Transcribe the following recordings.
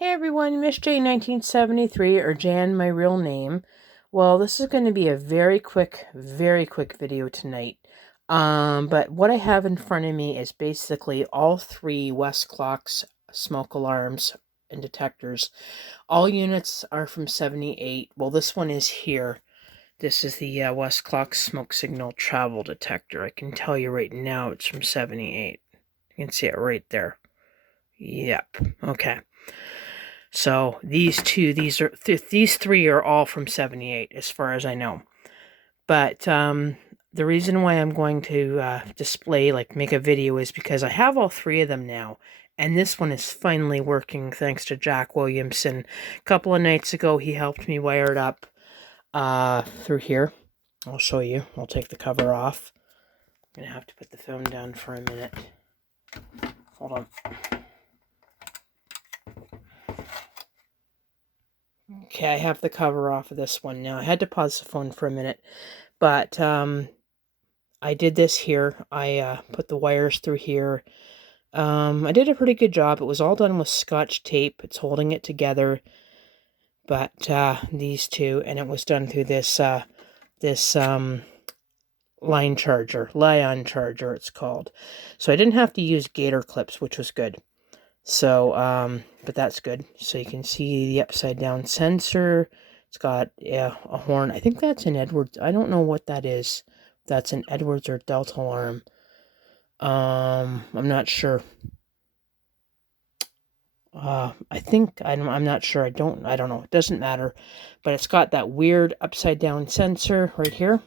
Hey everyone, Miss J 1973, or Jan, my real name. Well, this is going to be a very quick video tonight. But what I have in front of me is basically all three Westclox smoke alarms and detectors. All units are from 78. Well, this one is here. This is the Westclox smoke signal travel detector. I can tell you right now it's from 78. You can see it right there. Yep. Okay. So these three are all from 78 as far as I know. But the reason why I'm going to make a video is because I have all three of them now. And this one is finally working thanks to Jack Williamson. A couple of nights ago, he helped me wire it up through here. I'll show you. I'll take the cover off. I'm going to have to put the phone down for a minute. Hold on. Okay, I have the cover off of this one now. I had to pause the phone for a minute, but I did this here. I put the wires through here. I did a pretty good job. It was all done with Scotch tape. It's holding it together, but these two, and it was done through this line charger, Lion charger it's called. So I didn't have to use gator clips, which was good. So, but that's good. So you can see the upside down sensor. It's got a horn. I think that's an Edwards. I don't know what that is. That's an Edwards or Delta alarm. I'm not sure. I think I'm not sure. I don't know. It doesn't matter. But it's got that weird upside down sensor right here.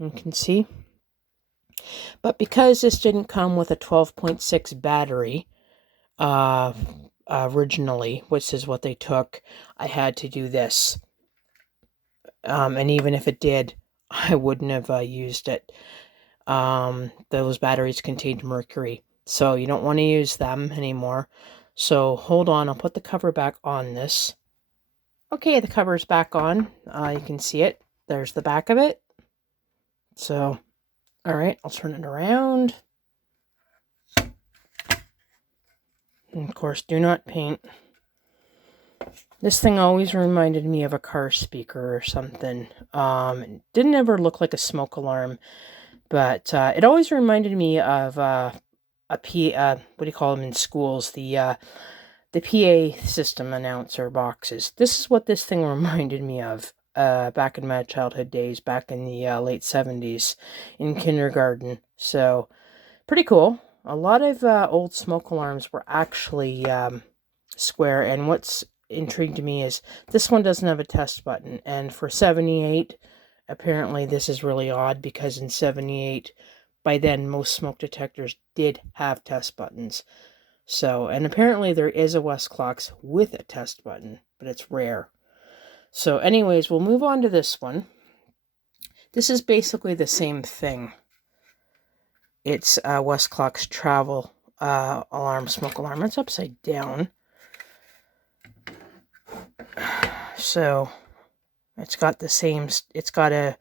You can see. But because this didn't come with a 12.6 battery, originally, which is what they took, I had to do this. And even if it did, I wouldn't have used it. Those batteries contained mercury, so you don't want to use them anymore. So hold on, I'll put the cover back on this. Okay, the cover's back on. You can see it. There's the back of it. So, all right, I'll turn it around. And of course, do not paint. This thing always reminded me of a car speaker or something. It didn't ever look like a smoke alarm, but it always reminded me of what do you call them in schools? The PA system announcer boxes. This is what this thing reminded me of back in my childhood days, back in the late 70s in kindergarten. So, pretty cool. A lot of old smoke alarms were actually square, and what's intrigued me is this one doesn't have a test button, and for 78, apparently this is really odd because in 78, by then, most smoke detectors did have test buttons. So, and apparently there is a Westclox with a test button, but it's rare. So anyways, we'll move on to this one. This is basically the same thing. It's a Westclox travel alarm, smoke alarm. It's upside down. So, it's got the same, it's got a,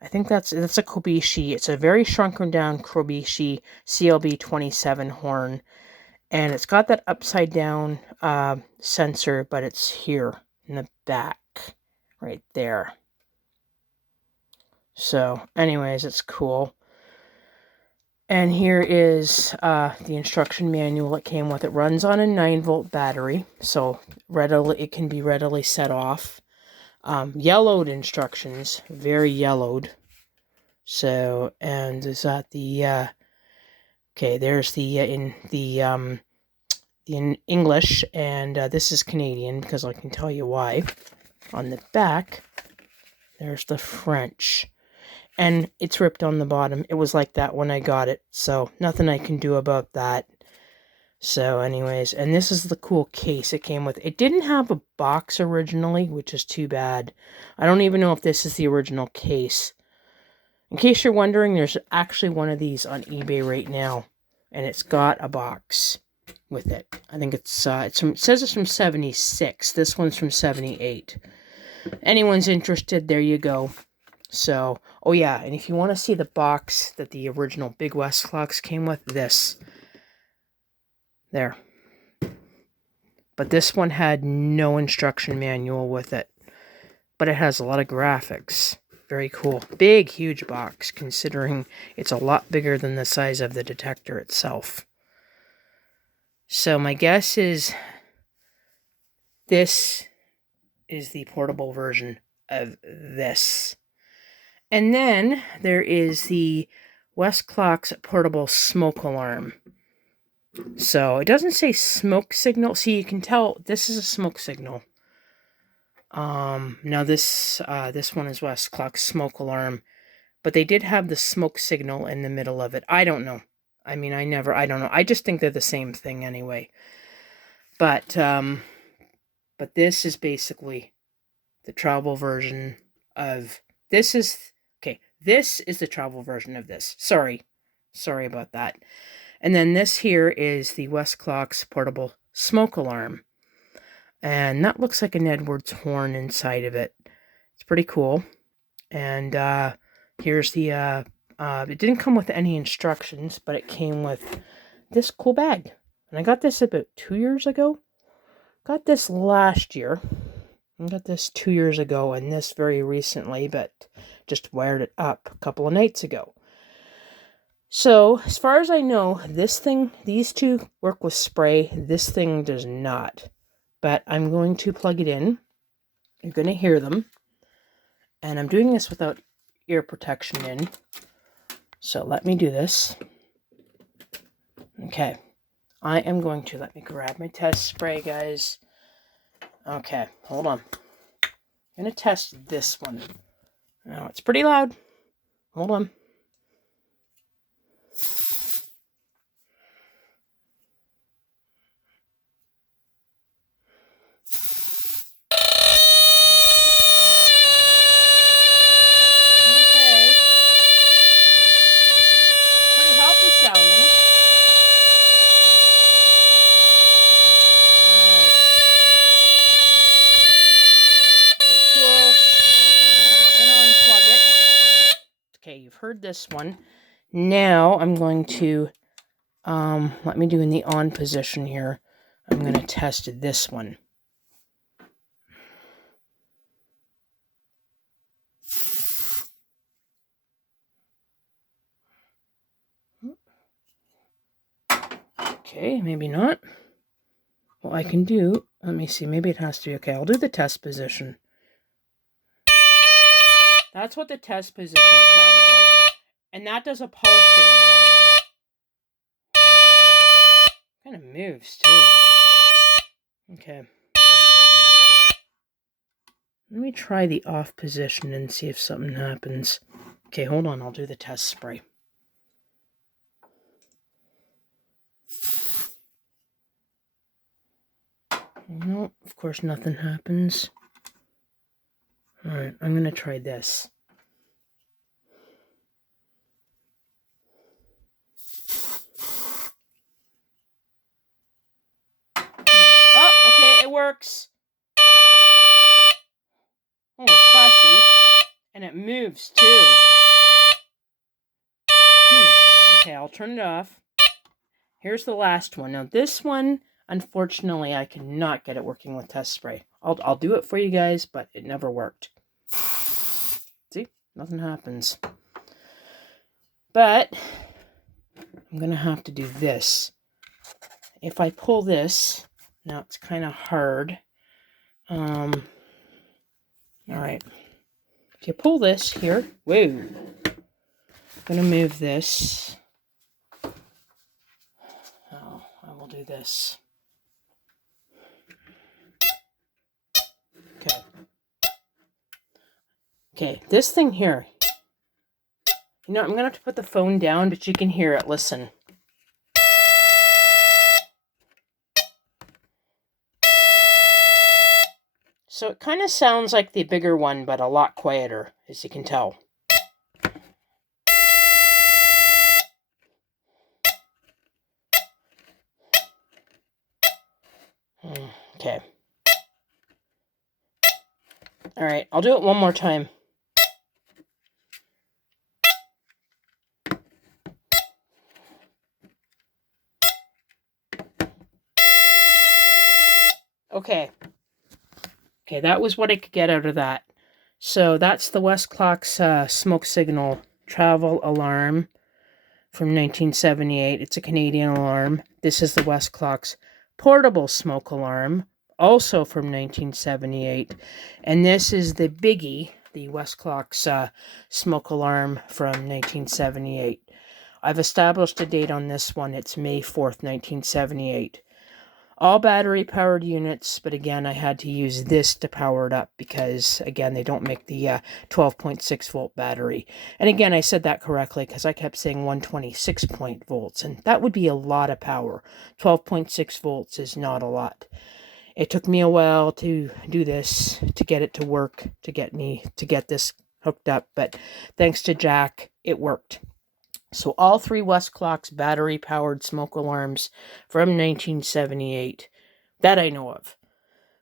I think that's a Kobishi. It's a very shrunken down Kobishi CLB 27 horn. And it's got that upside down sensor, but it's here in the back, right there. So, anyways, it's cool. And here is the instruction manual it came with. It runs on a 9-volt battery, so it can be readily set off. Yellowed instructions, very yellowed. So, and is that the okay? There's the in English, and this is Canadian because I can tell you why. On the back, there's the French. And it's ripped on the bottom. It was like that when I got it, so nothing I can do about that. So anyways, and this is the cool case it came with. It didn't have a box originally, which is too bad. I don't even know if this is the original case. In case you're wondering, there's actually one of these on eBay right now, and it's got a box with it. I think it says it's from 76. This one's from 78. Anyone's interested, there you go. So, oh yeah, and if you want to see the box that the original Big Westclox came with, this. There. But this one had no instruction manual with it. But it has a lot of graphics. Very cool. Big, huge box, considering it's a lot bigger than the size of the detector itself. So my guess is this is the portable version of this. And then there is the Westclox Portable Smoke Alarm. So it doesn't say smoke signal. See, you can tell this is a smoke signal. Now this one is Westclox Smoke Alarm, but they did have the smoke signal in the middle of it. I don't know. I mean, I don't know. I just think they're the same thing anyway. But this is basically the travel version of this is the travel version of this. Sorry about that. And then this here is the Westclox Portable Smoke Alarm. And that looks like an Edwards horn inside of it. It's pretty cool. And here's the, it didn't come with any instructions, but it came with this cool bag. And I got this about 2 years ago. Got this last year. I got this 2 years ago and this very recently, but just wired it up a couple of nights ago. So, as far as I know, these two work with spray. This thing does not. But I'm going to plug it in. You're going to hear them. And I'm doing this without ear protection in. So let me do this. Okay. I am going to, let me grab my test spray, guys. Okay, hold on. I'm going to test this one. Now, it's pretty loud. Hold on. Okay, you've heard this one. Now I'm going to, let me do in the on position here. I'm going to test this one. Okay, maybe not. Well, I can do, let me see, maybe it has to be, okay, I'll do the test position. That's what the test position sounds like. And that does a pulsing one. Kind of moves too. Okay. Let me try the off position and see if something happens. Okay, hold on, I'll do the test spray. No, of course nothing happens. Alright, I'm going to try this. Oh, okay, it works. Oh, fussy. And it moves too. Okay, I'll turn it off. Here's the last one. Now this one, unfortunately, I cannot get it working with test spray. I'll do it for you guys, but it never worked. See? Nothing happens. But I'm going to have to do this. If I pull this, now it's kind of hard. All right. If you pull this here, whoa. I'm going to move this. Oh, I will do this. Okay. Okay, this thing here. You know, I'm going to have to put the phone down, but you can hear it. Listen. So it kind of sounds like the bigger one, but a lot quieter, as you can tell. Okay. All right, I'll do it one more time. Okay. Okay, that was what I could get out of that. So that's the Westclox Smoke Signal Travel Alarm from 1978. It's a Canadian alarm. This is the Westclox Portable Smoke Alarm, also from 1978. And this is the biggie, the Westclox Smoke Alarm from 1978. I've established a date on this one. It's May 4th, 1978. All battery-powered units, but again, I had to use this to power it up because, again, they don't make the 12.6-volt battery. And again, I said that correctly because I kept saying 126 volts, and that would be a lot of power. 12.6 volts is not a lot. It took me a while to do this, to get it to work, to get this hooked up, but thanks to Jack, it worked. So all three Westclox battery-powered smoke alarms from 1978 that I know of.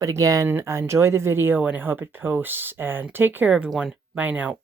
But again, enjoy the video and I hope it posts. And take care, everyone. Bye now.